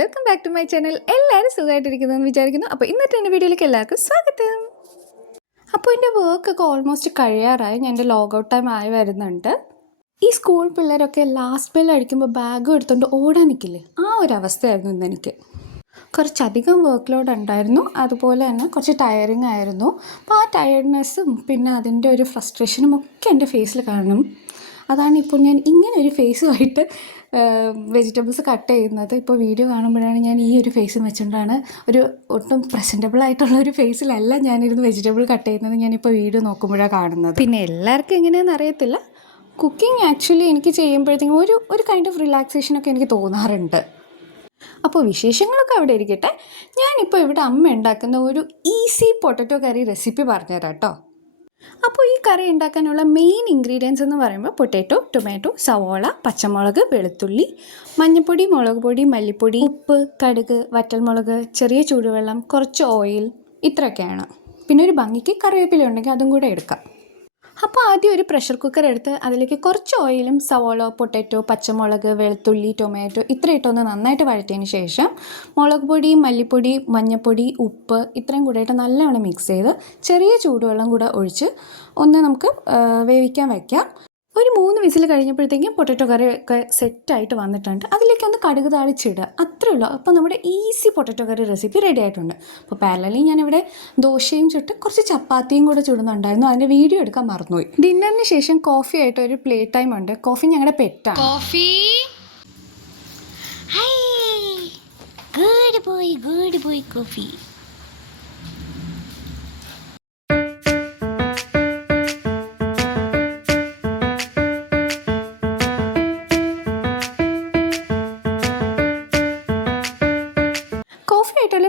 Welcome back to my channel. എല്ലാവരും സുഖമായിട്ടിരിക്കുന്നതെന്ന് വിചാരിക്കുന്നു. അപ്പോൾ ഇന്നത്തെ എൻ്റെ വീഡിയോയിലേക്ക് എല്ലാവർക്കും സ്വാഗതം. അപ്പോൾ എൻ്റെ വർക്കൊക്കെ ഓൾമോസ്റ്റ് കഴിയാറായി. ഞാൻ എൻ്റെ ലോഗൗട്ട് ടൈം ആയി വരുന്നുണ്ട്. ഈ സ്കൂൾ പിള്ളേരൊക്കെ ലാസ്റ്റ് ബെൽ അടിക്കുമ്പോൾ ബാഗും എടുത്തുകൊണ്ട് ഓടാൻ നിൽക്കില്ലേ, ആ ഒരു അവസ്ഥയായിരുന്നു ഇന്നെനിക്ക്. കുറച്ചധികം വർക്ക് ലോഡ് ഉണ്ടായിരുന്നു, അതുപോലെ തന്നെ കുറച്ച് ടയറിങ് ആയിരുന്നു. അപ്പോൾ ആ ടയർഡ്നെസ്സും പിന്നെ അതിൻ്റെ ഒരു ഫ്രസ്ട്രേഷനും ഒക്കെ എൻ്റെ ഫേസിൽ കാണും. അതാണ് ഇപ്പോൾ ഞാൻ ഇങ്ങനെ ഒരു ഫേസുമായിട്ട് വെജിറ്റബിൾസ് കട്ട് ചെയ്യുന്നത്. ഇപ്പോൾ വീഡിയോ കാണുമ്പോഴാണ് ഞാൻ ഈ ഒരു ഫേസും വെച്ചുകൊണ്ടാണ്, ഒരു ഒട്ടും പ്രസൻറ്റബിൾ ആയിട്ടുള്ള ഒരു ഫേസിലല്ല ഞാനിരുന്ന് വെജിറ്റബിൾ കട്ട് ചെയ്യുന്നത്. ഞാനിപ്പോൾ വീഡിയോ നോക്കുമ്പോഴാണ് കാണുന്നത്. പിന്നെ എല്ലാവർക്കും എങ്ങനെയാണെന്ന് അറിയത്തില്ല, കുക്കിംഗ് ആക്ച്വലി എനിക്ക് ചെയ്യുമ്പോഴത്തേക്കും ഒരു കൈൻഡ് ഓഫ് റിലാക്സേഷനൊക്കെ എനിക്ക് തോന്നാറുണ്ട്. അപ്പോൾ വിശേഷങ്ങളൊക്കെ അവിടെ ഇരിക്കട്ടെ. ഞാനിപ്പോൾ ഇവിടെ അമ്മ ഉണ്ടാക്കുന്ന ഒരു ഈസി പൊട്ടറ്റോ കറി റെസിപ്പി പറഞ്ഞുതരാം കേട്ടോ. അപ്പോൾ ഈ കറി ഉണ്ടാക്കാനുള്ള മെയിൻ ഇൻഗ്രീഡിയൻസ് എന്ന് പറയുമ്പോൾ പൊട്ടാറ്റോ, ടൊമാറ്റോ, സവോള, പച്ചമുളക്, വെളുത്തുള്ളി, മഞ്ഞൾപ്പൊടി, മുളക് പൊടി, മല്ലിപ്പൊടി, ഉപ്പ്, കടുക്, വറ്റൽമുളക്, ചെറിയ ചൂടുവെള്ളം, കുറച്ച് ഓയിൽ, ഇത്രയൊക്കെയാണ്. പിന്നെ ഒരു ഭംഗിക്ക് കറിവേപ്പില ഉണ്ടെങ്കിൽ അതും കൂടെ എടുക്കാം. അപ്പോൾ ആദ്യം ഒരു പ്രഷർ കുക്കർ എടുത്ത് അതിലേക്ക് കുറച്ച് ഓയിലും സവോള, പൊട്ടാറ്റോ, പച്ചമുളക്, വെളുത്തുള്ളി, ടൊമാറ്റോ ഇത്ര ഇട്ടൊന്ന് നന്നായിട്ട് വഴറ്റിയതിന് ശേഷം മുളക് പൊടി, മല്ലിപ്പൊടി, മഞ്ഞൾപ്പൊടി, ഉപ്പ് ഇത്രയും കൂടെയിട്ട് നല്ലവണ്ണം മിക്സ് ചെയ്ത് ചെറിയ ചൂടുവെള്ളം കൂടെ ഒഴിച്ച് ഒന്ന് നമുക്ക് വേവിക്കാൻ വയ്ക്കാം. ഒരു 3 വിസിൽ കഴിഞ്ഞപ്പോഴത്തേക്കും പൊട്ടാറ്റോ കറി ഒക്കെ സെറ്റായിട്ട് വന്നിട്ടുണ്ട്. അതിലേക്കൊന്ന് കടുക് താളിച്ചിടുക, അത്രേ ഉള്ളൂ. അപ്പോൾ നമ്മുടെ ഈസി പൊട്ടാറ്റോ കറി റെസിപ്പി റെഡി ആയിട്ടുണ്ട്. അപ്പോൾ പാരലലി ഞാനിവിടെ ദോശയും ചുട്ട് കുറച്ച് ചപ്പാത്തിയും കൂടെ ചുടുന്നുണ്ടായിരുന്നു. അതിൻ്റെ വീഡിയോ എടുക്കാൻ മറന്നുപോയി. ഡിന്നറിന് ശേഷം കോഫി ആയിട്ട് ഒരു പ്ലേ ടൈം ഉണ്ട്. കോഫി ഞങ്ങളുടെ പെറ്റാണ്. Coffee good boy Coffee.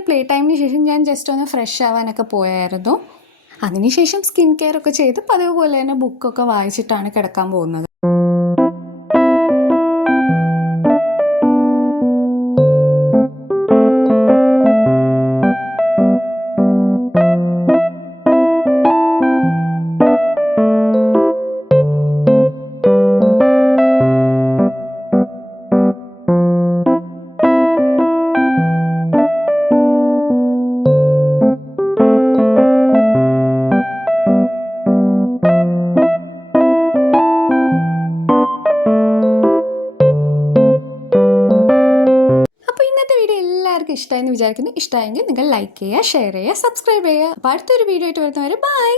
Play ടൈമിന് ശേഷം ഞാൻ ജസ്റ്റ് ഒന്ന് ഫ്രഷ് ആവാനൊക്കെ പോയായിരുന്നു. അതിനുശേഷം സ്കിൻ കെയർ ഒക്കെ ചെയ്ത് പതിവ് പോലെ തന്നെ ബുക്കൊക്കെ വായിച്ചിട്ടാണ് കിടക്കാൻ പോകുന്നത്. എല്ലാവർക്കും ഇഷ്ടമായെന്ന് വിചാരിക്കുന്നു. ഇഷ്ടമായെങ്കിൽ നിങ്ങൾ ലൈക്ക് ചെയ്യുക, ഷെയർ ചെയ്യുക, സബ്സ്ക്രൈബ് ചെയ്യുക. അപ്പോൾ അടുത്തൊരു വീഡിയോ ആയിട്ട് വരുന്നവരെ ബൈ.